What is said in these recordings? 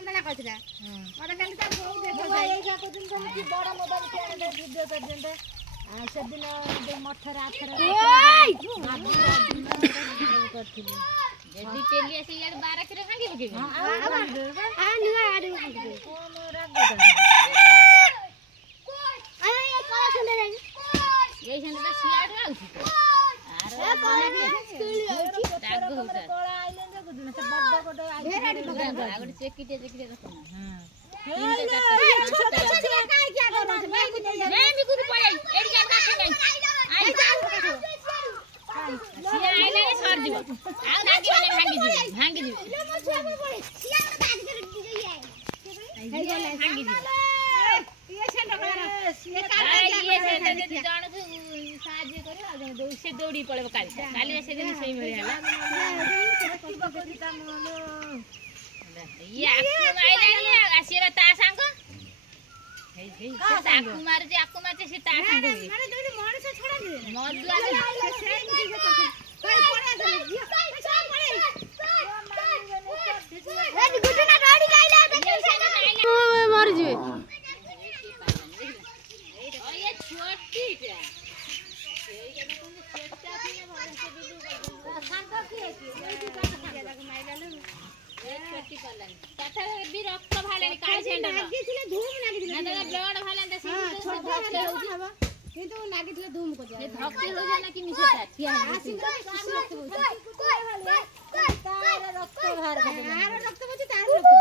कांदला कहथिला मते काली ता बहुत देखो भाई एका को दिन से बड़ा मोबाइल के अंदर वीडियो कर देंगे से दिन जो मथर आथर ओय करथिले यदि तेली ऐसे यार 12 किलो खांगे होगे हां निवा आडू खांगे कौन राग देता अरे ये कला सुने रे ये संदे सियाड़ आउची ए कला भी स्कूल आउची राग होता कोला आइले देखो दिन से बड्डा बड्डा आइले आगो चेकीटे देखो हां छोटे छोटे काय क्या करो मैं भी कुछ पड़े एडी जान काटे नहीं आई सिया आइले सर जीव आ नागी माने भांगी जीव ले मो छुआ में पड़े सिया में भाग के रख दी जाई हे गले भांगी जीव ये छंड करा ये ये से जति जण साहाଯ୍य करे आ जण से दौड़ी पड़े काली से दिन सही मिले ये आकु आइले आसीबा ता सांग हे आकु मारते से ता सांग माने तुम मन से छोड़ा दे मधु आगे से कोई पड़े दे ए गुड्डू ना गाड़ी लाइला देखो मर जे ये छोटी भी रक्त भाले काली सेंटर नागिथिले धूम नागिथिले ना ब्लड भाले दे छोटा किंतु नागिथिले धूम को ये धक्के हो जाए ना कि मिसेटा ठिया तार रक्त बाहर आरो रक्त बची तार रक्त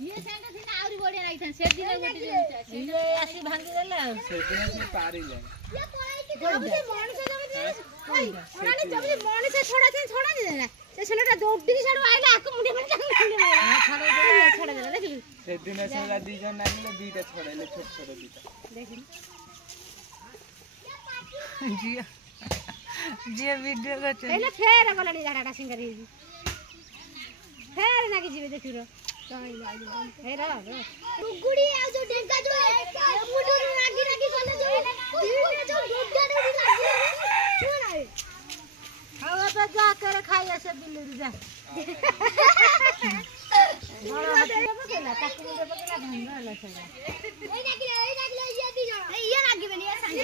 ये सेंटर थी ना आउरी बढ़िया नहीं था से दिन गोटी ये आसी भांगी देला से दिन से पारी ले ये कोई की जबसे मन से ओनाने जबसे मन से छोड़ा दे ना से छलटा दौड़ी छड़ आइला आक मुंडे में छड़ दे देखि से दिन से ला दी जन नागिले बीटा छोड़ेले छोट छोट बीटा देखि जी वीडियो को पहले फेर गलडी झाडाटा सिंगरी फेर नागी जीवे देखिरो फेर गुगुडी आ जो डेंगा जो मुडुर नागी नागी गले जो धीरे जो डोडा डोडी लागी सुन आए खावा पे जा कर खाइए से बिल्ली जा बड़ा दे बकेला ताकि दे बकेला धंधा ला सगा ए नागी ये दी जा ये नागी बनी ये संग